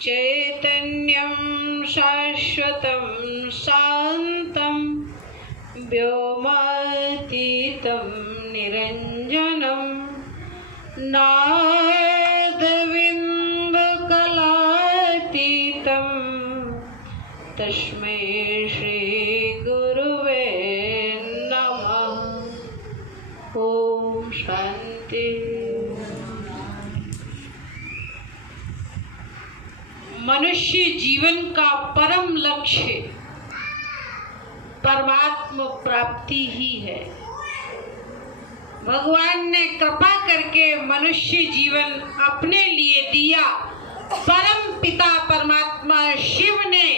चैतन्यं शाश्वतं शान्तं व्योमातीतं निरञ्जनं नादबिन्दुकलातीतं तस्मै श्री गुरुवे नमः। ओम शांति। मनुष्य जीवन का परम लक्ष्य परमात्मा प्राप्ति ही है। भगवान ने कृपा करके मनुष्य जीवन अपने लिए दिया। परम पिता परमात्मा शिव ने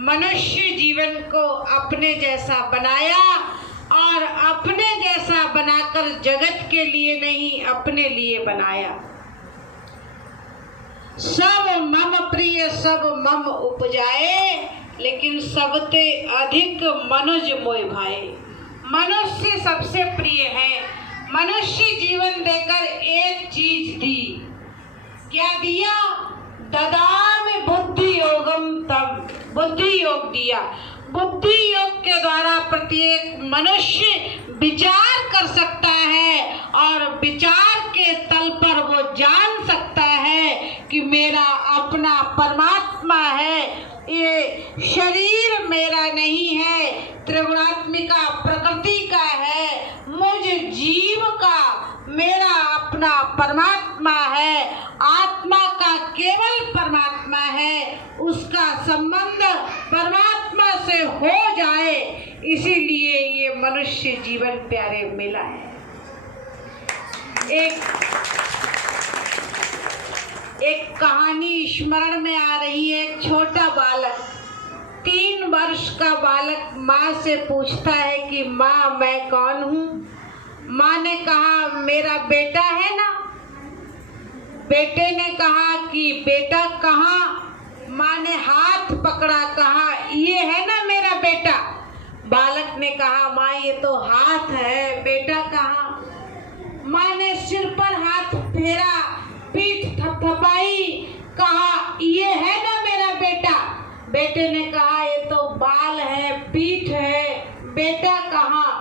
मनुष्य जीवन को अपने जैसा बनाया और अपने जैसा बनाकर जगत के लिए नहीं अपने लिए बनाया। सब मम प्रिय सब मम उपजाए, लेकिन सबते अधिक मनुज मोय भाए। मनुष्य सबसे प्रिय है। मनुष्य जीवन देकर एक चीज दी। क्या दिया? ददामि बुद्धि योगम तम, बुद्धि योग दिया। बुद्धि योग के द्वारा प्रत्येक मनुष्य विचार कर सकता है और विचार के तल पर वो जान सकता है कि मेरा अपना परमात्मा है, ये शरीर मेरा नहीं है, त्रिगुणात्मिका प्रकृति का है, मुझ जीव का मेरा अपना परमात्मा है, आत्मा का केवल परमात्मा है। उसका संबंध परमात्मा से हो जाए, इसीलिए ये मनुष्य जीवन प्यारे मिला है। एक कहानी स्मरण में आ रही है। एक छोटा बालक, 3 वर्ष का बालक माँ से पूछता है कि माँ मैं कौन हूँ? माँ ने कहा मेरा बेटा है ना। बेटे ने कहा कि बेटा कहाँ? माँ ने हाथ पकड़ा, कहा ये है ना मेरा बेटा। बालक ने कहा माँ ये तो हाथ है, बेटा कहाँ? माँ ने सिर पर हाथ फेरा, पीठ थपथपाई, कहा ये है ना मेरा बेटा। बेटे ने कहा ये तो बाल है, पीठ है, बेटा कहाँ?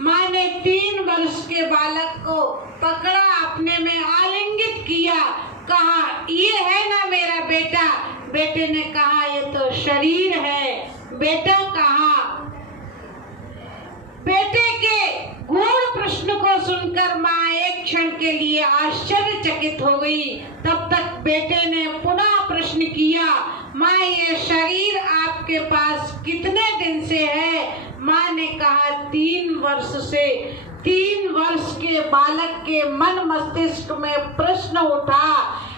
माँ ने 3 वर्ष के बालक को पकड़ा, अपने में आलिंगित किया, कहा ये है ना मेरा बेटा। बेटे ने कहा ये तो शरीर है, बेटा कहाँ? बेटे के गूढ़ प्रश्न को सुनकर माँ एक क्षण के लिए आश्चर्यचकित हो गई। तब तक बेटे ने पुनः प्रश्न किया, माँ ये शरीर आपके पास कितने दिन से है? माँ ने कहा 3 वर्ष से। 3 वर्ष के बालक के मन मस्तिष्क में प्रश्न उठा,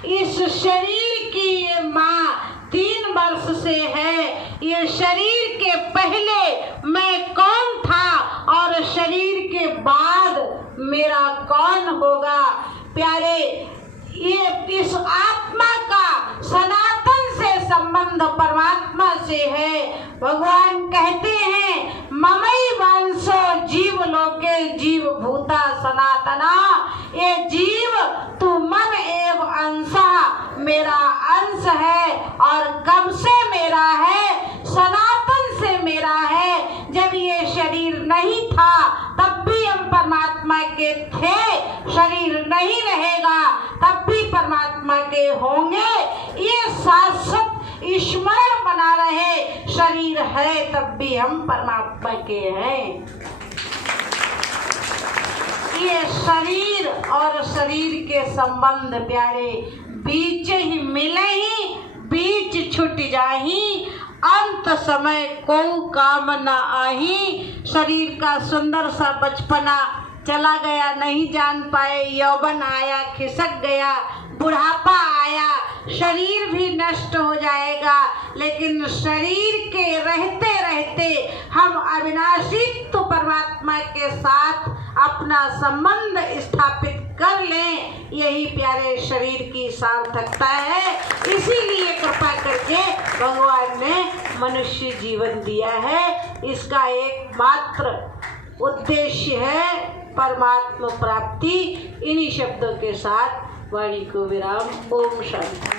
इस शरीर की ये माँ 3 वर्ष से है, ये शरीर के पहले मैं कौन था और शरीर के बाद मेरा कौन होगा? प्यारे, ये इस आत्मा का सनातन से संबंध परमात्मा से है। भगवान कहते हैं ममई वंशो जीव लोके जीव भूता सनातना। ये जीव तू मन एव अंशा, मेरा अंश है और कब से मेरा है? सनातन से मेरा है। जब ये शरीर नहीं था तब भी हम परमात्मा के थे, शरीर नहीं रहेगा तब भी परमात्मा के होंगे। ये शाश्वत स्मरण बना रहे, शरीर है तब भी हम परमात्मा के हैं। ये शरीर और शरीर के संबंध प्यारे, बीच ही मिले ही बीच छूट जाही, अंत समय को काम न आही। शरीर का सुंदर सा बचपना चला गया, नहीं जान पाए, यौवन आया खिसक गया, बुढ़ापा आया, शरीर भी नष्ट हो जाएगा। लेकिन शरीर के रहते रहते हम अविनाशी तो परमात्मा के साथ अपना संबंध स्थापित कर लें, यही प्यारे शरीर की सार्थकता है। इसीलिए कृपा करके भगवान ने मनुष्य जीवन दिया है। इसका एकमात्र उद्देश्य है परमात्मा प्राप्ति। इन्हीं शब्दों के साथ वाणी को विराम। ओम शांति।